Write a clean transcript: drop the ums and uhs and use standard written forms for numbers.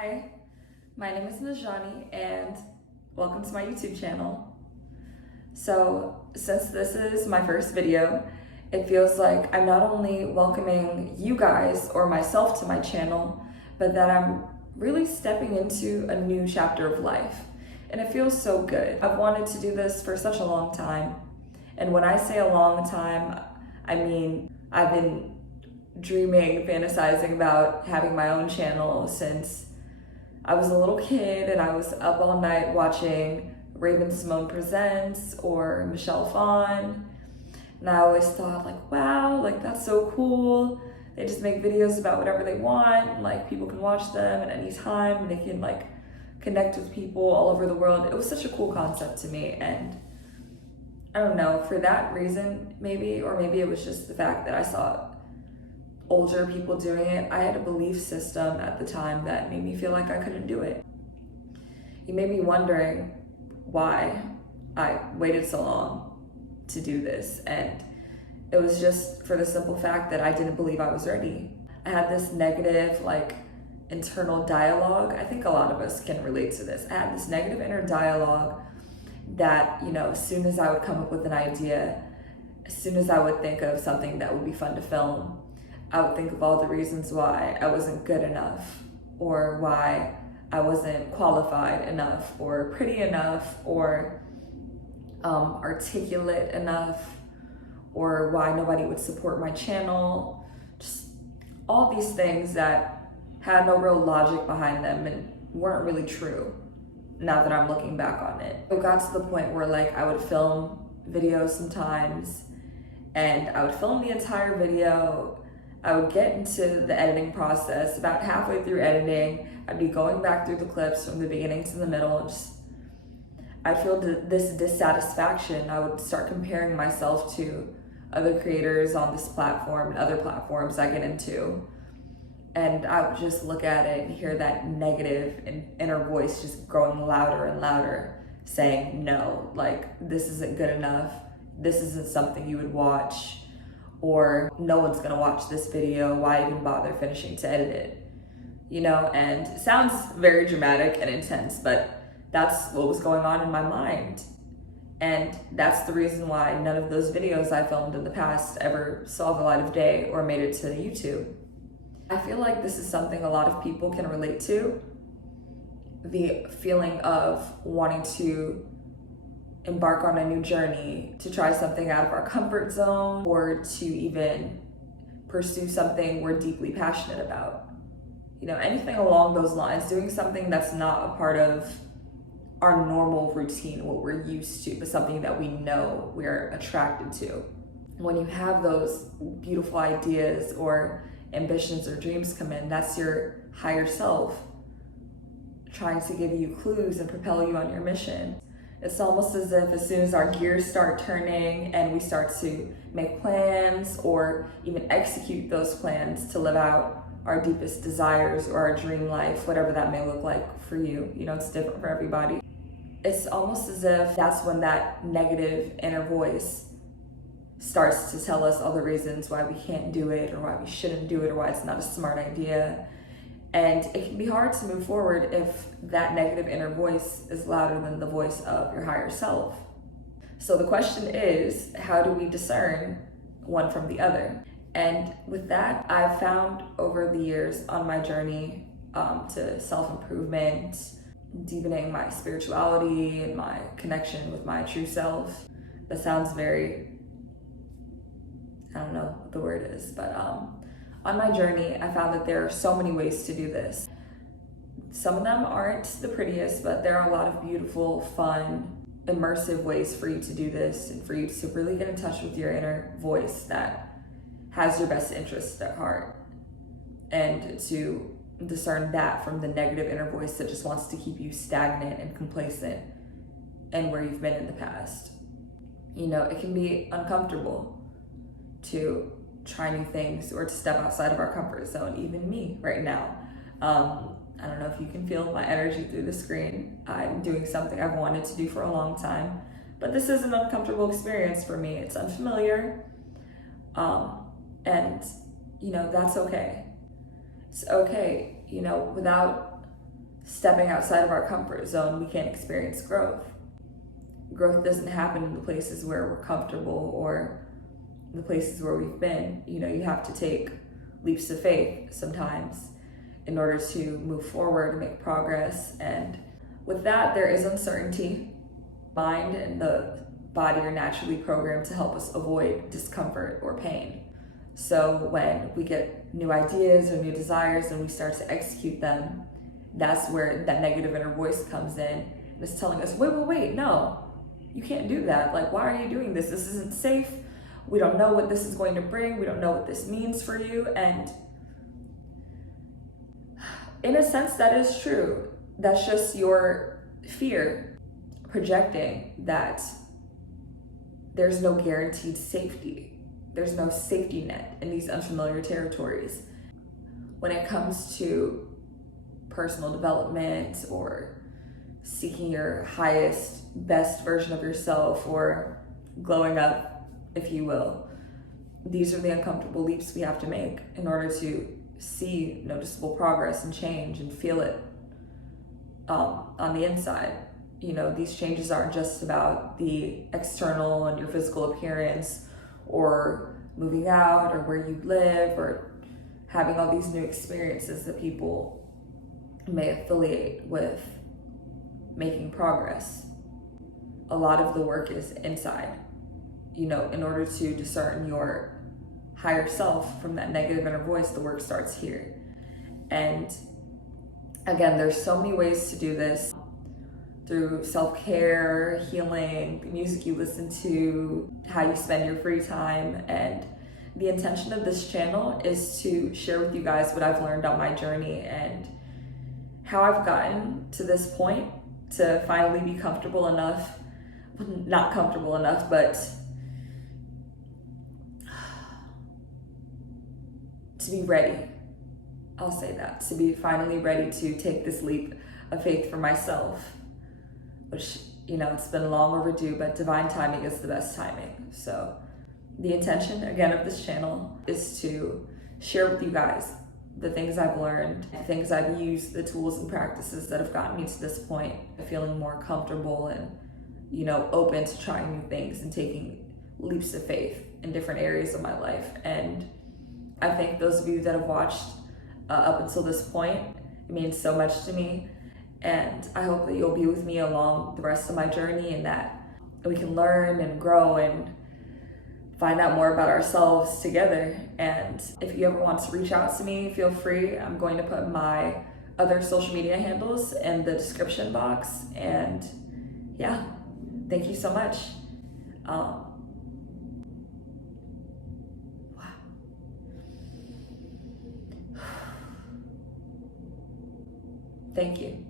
Hi, my name is Njani and welcome to my YouTube channel. So since this is my first video, it feels like I'm not only welcoming you guys or myself to my channel, but that I'm really stepping into a new chapter of life. And it feels so good. I've wanted to do this for such a long time. And when I say a long time, I mean I've been dreaming, fantasizing about having my own channel since I was a little kid and I was up all night watching Raven Simone Presents or Michelle Phan. And I always thought like, wow, like that's so cool. They just make videos about whatever they want. And, like people can watch them at any time and they can like connect with people all over the world. It was such a cool concept to me. And I don't know, for that reason maybe, or maybe it was just the fact that I saw older people doing it, I had a belief system at the time that made me feel like I couldn't do it. You made me wondering why I waited so long to do this, and it was just for the simple fact that I didn't believe I was ready. I had this negative like internal dialogue. I think a lot of us can relate to this. I had this negative inner dialogue that, you know, as soon as I would come up with an idea, as soon as I would think of something that would be fun to film, I would think of all the reasons why I wasn't good enough, or why I wasn't qualified enough, or pretty enough, or articulate enough, or why nobody would support my channel. Just all these things that had no real logic behind them and weren't really true now that I'm looking back on it. It got to the point where like I would film videos sometimes and I would film the entire video. I would get into the editing process. About halfway through editing, I'd be going back through the clips from the beginning to the middle. And I'd feel this dissatisfaction. I would start comparing myself to other creators on this platform and other platforms I get into. And I would just look at it and hear that negative inner voice just growing louder and louder, saying, no, like this isn't good enough. This isn't something you would watch. Or no one's gonna watch this video, why even bother finishing to edit it? You know, and it sounds very dramatic and intense, but that's what was going on in my mind. And that's the reason why none of those videos I filmed in the past ever saw the light of day or made it to YouTube. I feel like this is something a lot of people can relate to. The feeling of wanting to embark on a new journey, to try something out of our comfort zone, or to even pursue something we're deeply passionate about. You know, anything along those lines, doing something that's not a part of our normal routine, what we're used to, but something that we know we're attracted to. When you have those beautiful ideas or ambitions or dreams come in, that's your higher self trying to give you clues and propel you on your mission. It's almost as if as soon as our gears start turning and we start to make plans or even execute those plans to live out our deepest desires or our dream life, whatever that may look like for you, you know, it's different for everybody. It's almost as if that's when that negative inner voice starts to tell us all the reasons why we can't do it or why we shouldn't do it or why it's not a smart idea. And it can be hard to move forward if that negative inner voice is louder than the voice of your higher self. So the question is, how do we discern one from the other? And with that, I've found over the years on my journey to self-improvement, deepening my spirituality and my connection with my true self. That sounds very, I don't know what the word is, but on my journey, I found that there are so many ways to do this. Some of them aren't the prettiest, but there are a lot of beautiful, fun, immersive ways for you to do this and for you to really get in touch with your inner voice that has your best interests at heart, and to discern that from the negative inner voice that just wants to keep you stagnant and complacent and where you've been in the past. You know, it can be uncomfortable to try new things or to step outside of our comfort zone, even me right now. I don't know if you can feel my energy through the screen. I'm doing something I've wanted to do for a long time, but this is an uncomfortable experience for me. It's unfamiliar, and you know, that's okay. It's okay, you know, without stepping outside of our comfort zone, we can't experience growth. Growth doesn't happen in the places where we're comfortable or the places where we've been. You know, you have to take leaps of faith sometimes in order to move forward and make progress. And with that, there is uncertainty. Mind and the body are naturally programmed to help us avoid discomfort or pain. So when we get new ideas or new desires and we start to execute them, that's where that negative inner voice comes in and it's telling us, wait, no, you can't do that. Like, why are you doing this? This isn't safe. We don't know what this is going to bring. We don't know what this means for you. And in a sense, that is true. That's just your fear projecting that there's no guaranteed safety. There's no safety net in these unfamiliar territories. When it comes to personal development or seeking your highest, best version of yourself or glowing up, if you will, these are the uncomfortable leaps we have to make in order to see noticeable progress and change and feel it on the inside. You know, these changes aren't just about the external and your physical appearance or moving out or where you live or having all these new experiences that people may affiliate with making progress. A lot of the work is inside. You know, in order to discern your higher self from that negative inner voice, the work starts here. And again, there's so many ways to do this through self-care, healing, the music you listen to, how you spend your free time. And the intention of this channel is to share with you guys what I've learned on my journey and how I've gotten to this point to finally be comfortable enough, not comfortable enough, but to be ready. I'll say that, to be finally ready to take this leap of faith for myself, which, you know, it's been long overdue, but divine timing is the best timing. So the intention, again, of this channel is to share with you guys the things I've learned, the things I've used, the tools and practices that have gotten me to this point, feeling more comfortable and, you know, open to trying new things and taking leaps of faith in different areas of my life. And I think those of you that have watched up until this point, it means so much to me. And I hope that you'll be with me along the rest of my journey and that we can learn and grow and find out more about ourselves together. And if you ever want to reach out to me, feel free. I'm going to put my other social media handles in the description box. And yeah, thank you so much. Wow. Thank you.